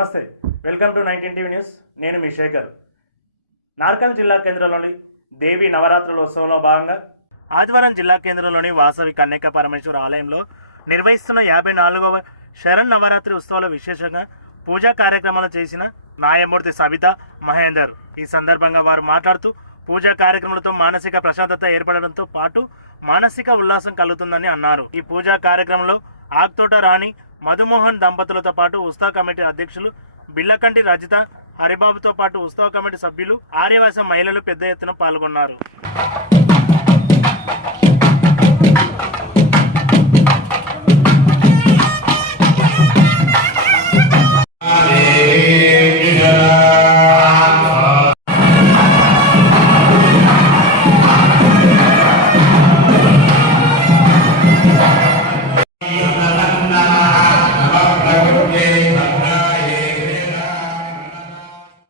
నమస్తే. Welcome to nineteen TV news. నేను మీ శేఖర్. నార్కల్ జిల్లా కేంద్రంలోని దేవి నవరాత్రుల ఉత్సవంలో భాగంగా ఆదివారం జిల్లా కేంద్రంలోని వాసవి కన్యక పరమేశ్వర ఆలయంలో నిర్వహిస్తున్న యాభై నాలుగవ శరణ్ నవరాత్రి ఉత్సవాల విశేషంగా పూజా కార్యక్రమాలు చేసిన న్యాయమూర్తి సవిత మహేందర్. ఈ సందర్భంగా వారు మాట్లాడుతూ పూజా కార్యక్రమాలతో మానసిక ప్రశాంతత ఏర్పడడంతో పాటు మానసిక ఉల్లాసం కలుగుతుందని అన్నారు. ఈ పూజా కార్యక్రమంలో ఆక్తోట రాణి మధుమోహన్ దంపతులతో పాటు ఉత్సవ కమిటీ అధ్యక్షులు బిల్లకంటి రజిత హరిబాబుతో పాటు ఉత్సవ కమిటీ సభ్యులు ఆర్యవాస మహిళలు పెద్ద ఎత్తున పాల్గొన్నారు.